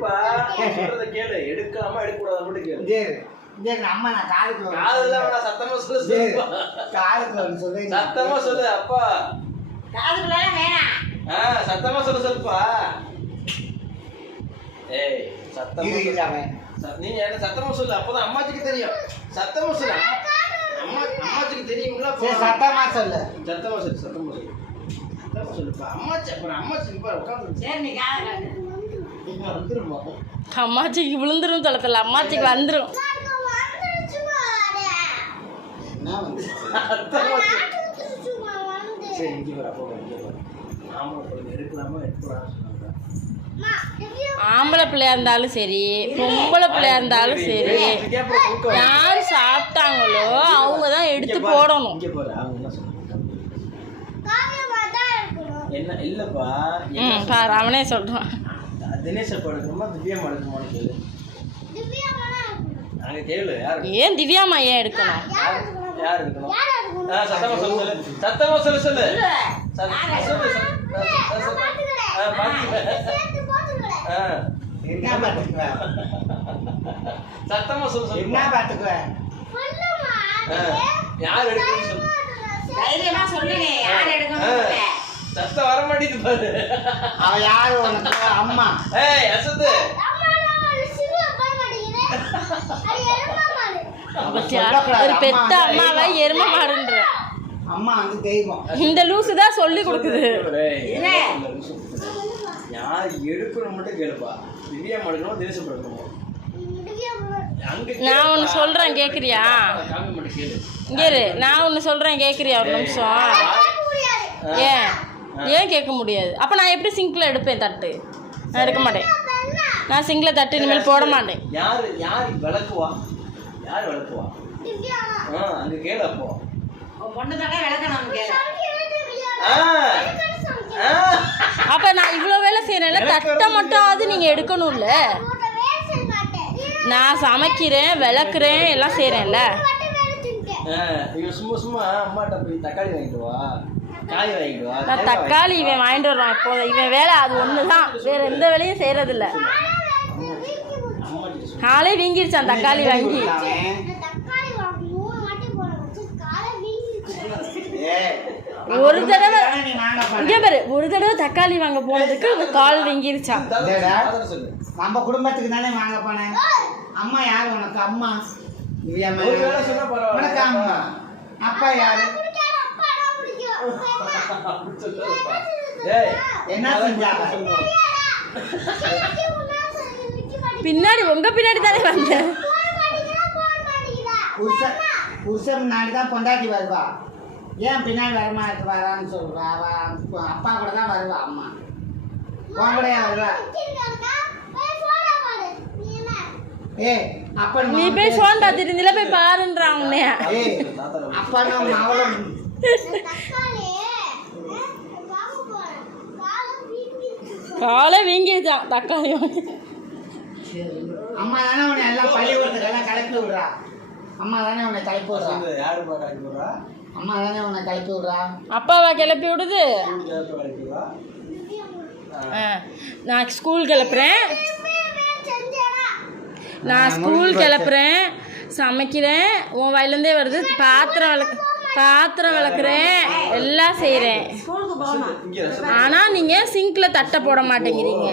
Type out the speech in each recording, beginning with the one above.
எடுப்பா. சொல்றத கேளு. எடுக்காம எடுக்க கூடாது மட்டும் கேளு சரி சரி அம்மா நான் காதெல்லாம் வேணாம் சத்தமா சொல்லு சரி சொல்றேன். சத்தமா சொல்லு அப்பா. காதுக்குள்ள வேணாம். ஆ சத்தமா சொல்லு சொல்லுப்பா. ஏய் சத்தமா நீ என்ன சத்தமா சொல்லு அப்பதான் அம்மாச்சிக்கு தெரியும். சத்தமா சொல்லு. அம்மா அம்மாச்சிக்கு தெரியுங்களா சத்தமா சொல்லு. சத்தமா சொல்லு சத்தமா சொல்லு. சத்தமா சொல்லுப்பா. அம்மாச்சி அப்புறம் அம்மாச்சி உட்காந்து சரி நீ காதை காட்டு வந்துருமா அம்மாச்சிக்கு விழுந்துரும் சொல்லத்துல அம்மாச்சிக்கு வந்துடும் ஆம்பளை பிள்ளையா இருந்தாலும் சரி பொம்பளை பிள்ளையா இருந்தாலும் சரி. யார் சாப்பிட்டாங்களோ அவங்க தான் எடுத்து போடணும். இங்க பாரு அவனே சொல்றான்? தினேஷ் அப்பா எடுக்கணுமா திவ்யா எடுக்கணுமான்னு கேளு நாங்க கேளு யாரு ஏன் திவ்யாமா ஏன் எடுக்கணும்? யார் எடுக்கணும்? ஆ, சத்தமா சொல்லு சொல்லு. சத்தமா சொல்லு சொல்லு. சத்த- சொல்லு சொல்லு. ஆ, ஆ, என்ன பாத்துக்குவ சத்தமா சொல்லு சொல்லு. என்ன பாத்துக்குவ ஆ, யார் எடுக்கணும்னு சொல்லு. தைரியமா சொல்லுங்க யார் ஆ, எடுக்கணும் சத்தம் வர மாட்டேங்குது பாரு. அவ யாரு உனக்கு அம்மா? ஏய் அசத்து. ஒரு பெத்த அம்மா அம்மாவை எரும மாடுன்ற. அம்மா. வந்து தெய்வம். இந்த லூசு தான் சொல்லி கொடுக்குது. யார் எடுக்கணும் மட்டும் கேளுப்பா. திவ்யா நான் ஒன்று மட்டும் கேளு. இங்க இரு நான் ஒன்று சொல்றேன் கேக்குறியா ஒரு நிமிஷம்? ஏன்? ஏன் கேட்க முடியாது? அப்போ நான் எப்படி சிங்கில் எடுப்பேன் தட்டு? நான் எடுக்க மாட்டேன். நான் சிங்கில் தட்டு இனிமேல் போட மாட்டேன். யாரு யார் விளக்குவா? யார் விளக்குவா? ஆ அங்க கேளு அப்போ. உன் பொண்ணு தானே விளக்கணும் கேளு. ஆ ஆ. அப்போ நான் இவ்வளோ வேலை செய்கிறேன்ல தட்டை மட்டும் நீங்கள் எடுக்கணும்ல? நான் சமைக்கிறேன் விளக்குறேன் எல்லாம் இவன் சும்மா சும்மா அம்மாட்ட போய் தக்காளி வாங்கிட்டு வா. நான் தக்காளி இவன் வாங்கிட்டு வருவான். இப்போ இவன் வேலை அது ஒன்று தான் வேறு எந்த வேலையும் செய்கிறதில்ல. காலே வீங்கிருச்சான் தக்காளி வாங்கி. ஒரு தடவை. இங்கே பாரு ஒரு தடவை தக்காளி வாங்க போனதுக்கு கால் வீங்கிருச்சான் நம்ம குடும்பத்துக்கு தானே வாங்க போனேன். அம்மா யாரு உனக்கு? அம்மா. உனக்கு அம்மா அப்பா யாரு? பின்னாடி உங்க பின்னாடி தானே வந்தேன் புருஷன் புருஷன் முன்னாடி தான் பொண்டாட்டி வருவா ஏன் பின்னாடி வரமா வரான்னு சொல்றா அப்பா கூட தான் வருவா அம்மா உன் கூட வருவா ஏய் அப்பா நீ போய் ஃபோன் பார்த்துட்டு இருந்தில போய் பாருன்றான் உன்னைய. அப்பா நம்ம அவளும் காலை வீங்கிருச்சான் தக்காளி அம்மா தானே உன்னை எல்லாம் பள்ளிக்கூடத்துக்கெல்லாம் கிளப்பி விடுறா. அம்மா தானே உன்னை கிளப்பி விடுறா. யாரு பா காய்க்கு போறா? அம்மா தானே உன்னை கிளப்பி விடுறா. அப்பாவா கிளப்பி விடுது. நான் ஸ்கூல் கிளப்புறேன். நான் ஸ்கூல் கிளப்புறேன். சமைக்கிறேன். உன் வயலேருந்தே வருது. பாத்திரம் விளக்கு பாத்திரம் விளக்குறேன். எல்லாம் செய்கிறேன். ஆனால் நீங்கள் சிங்கில் தட்டை போட மாட்டேங்கிறீங்க.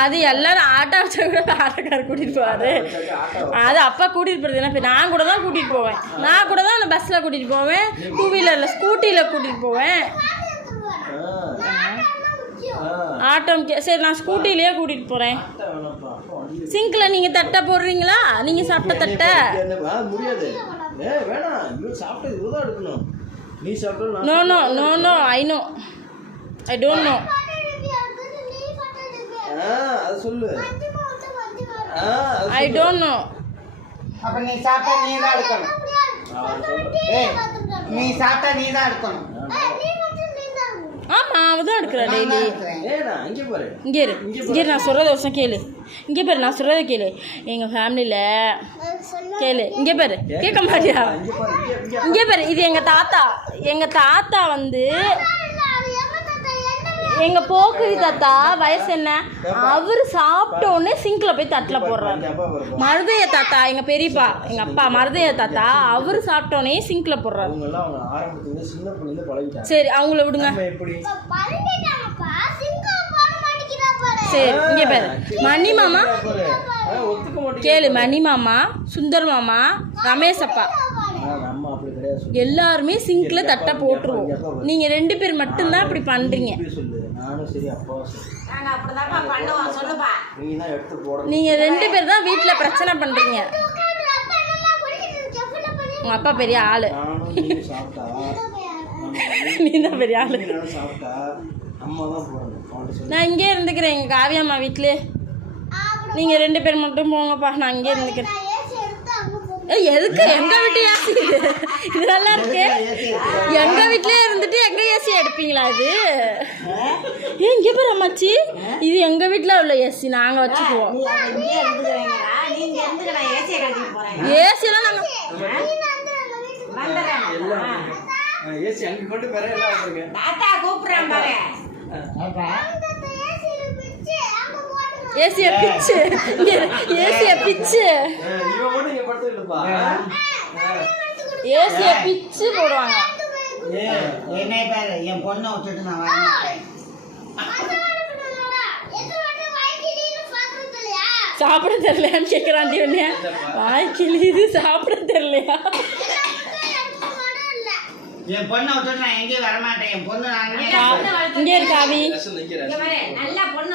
அது எல்லாரும் ஆட்டோ வச்சா கூட ஆட்டோக்கார் கூட்டிகிட்டு போவார். அது அப்பா கூட்டிகிட்டு போகிறது நான் கூட தான் கூட்டிகிட்டு போவேன். நான் கூட தான் அந்த பஸ்ஸில் கூட்டிகிட்டு போவேன். டூ வீலரில் ஸ்கூட்டியில் கூட்டிகிட்டு போவேன். ஆட்டோ. சரி நான் ஸ்கூட்டிலேயே கூட்டிகிட்டு போகிறேன் சிங்கில் நீங்கள் தட்டை போடுறீங்களா? நீங்கள் சாப்பிட்ட தட்டை. முடியாது. நீ சாப்பிட்டா நோ நான் no no no I know I don't know ஆ அது சொல்லு. ஐ டோன்ட் நோ அப்ப நீ சாப்பிட்டா நீ தான் எடுக்கணும் நீ சாப்பிட்டா நீ தான் எடுக்கணும் ஆமாம் அவள் தான் எடுக்கிறா நான் டெய்லி இங்கே இரு. இங்கே நான் சொல்கிறத வருஷம் கேளு. இங்கே பாரு நான் சொல்கிறத கேளு. எங்கள் ஃபேமிலியில் கேளு. இங்கே பாரு. கேட்க மாட்டியா? இங்கே பாரு இது எங்கள் தாத்தா. எங்கள் தாத்தா வந்து எங்க போக்குரி தாத்தா வயசு என்ன? அவரு சாப்பிட்ட உடனே சிங்க்ல போய் தட்டுல போடுறாரு. மருதைய தாத்தா எங்க பெரியப்பா எங்க அப்பா மருதைய தாத்தா அவரு சாப்பிட்ட உடனே சிங்க்ல போடுறாரு. சரி அவங்கள விடுங்க. சரி இங்க பாரு. மணி மாமா? கேளு மணி மாமா சுந்தர் மாமா ரமேஷ் அப்பா. எல்லாருமே சிங்க்ல தட்டை போட்டுருவோம். நீங்க ரெண்டு பேர் மட்டும்தான் இப்படி பண்றீங்க. நானும் சரி அப்பாவும் சரி. நாங்க அப்படிதான்ப்பா பண்ணுவோம். சொல்லுப்பா. நீ தான் எடுத்து போடணும். நீங்க ரெண்டு பேர் தான் வீட்ல பிரச்சனை பண்றீங்க. உங்க அப்பா பெரிய ஆளு. நானும் நீ சாப்பிட்டா? நீ தான் பெரிய ஆளு. நீ நானும் சாப்பிட்டா? அம்மா தான் போடணும். அவன்கிட்ட சொல்லு. நான் இங்கே இருந்துக்கிறேன். எங்க காவியம்மா வீட்லயே. நீங்க ரெண்டு பேர் மட்டும் போங்கப்பா. நான் இங்கே இருந்துக்கிறேன். ஏய் எதுக்கு? எங்க வீட்டு ஏசி? இது இது நல்லா இருக்கு. எங்க வீட்லயே இருந்துட்டு எங்க ஏசி எடுப்பீங்களா இது? ஏன் இங்கே பாரு அம்மாச்சி. இது எங்க வீட்ல உள்ள ஏசி நாங்க வச்சுக்குவோம். ஏசியெல்லாம் நாங்க வந்துடுறேன் ஏசி அங்கே கொண்டு பெற கூப்பிடுறேன் ஏசிய பிச்சு. ஏசிய பிச்சு. ஏசிய பிச்சு போடுவாங்க. என்னை பாரு என் பொண்ணை விட்டுட்டு நான் வரமாட்டேன் சாப்பிட தெரியலையான்னு கேட்குறான் உடனே வாய் கிழியுது சாப்பிட தெரியலையா? என் பொண்ணை விட்டுட்டு நான் எங்கேயும் வரமாட்டேன். என் பொண்ணு நான் இங்கே இருக்கு அவி நல்லா பொண்ணு